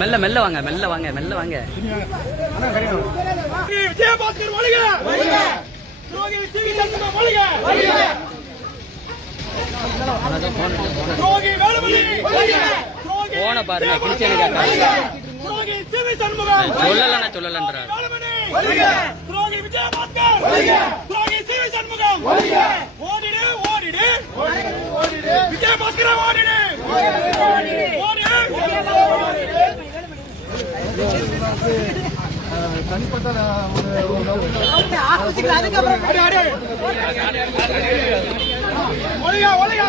மெல்ல மெல்ல வாங்க மெல்ல வாங்க மெல்ல வாங்க. விஜயபாஸ்கர் ஒழிக, துரோகி சிவி சண்முகம் ஒழிக, துரோகி வேலுமணி ஒழிக, போன பாருங்க கிழிச்சேன்னு துரோகி சிவி சண்முகம் சொல்லலன்றார். துரோகி விஜயபாஸ்கர் துரோகி சிவி சண்முகம் ஓடிடு ஓடிடு விஜயபாஸ்கர் ஓடிடு தனிப்பட்ட ஒழிக ஒழிக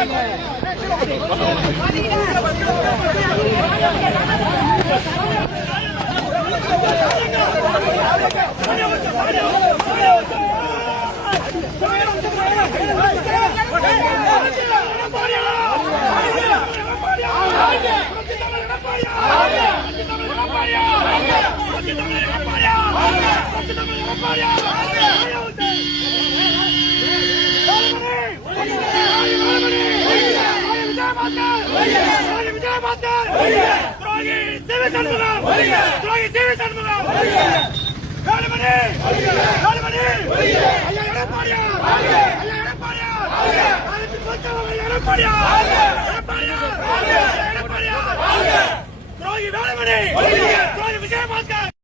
விஜயபாஸ்கர்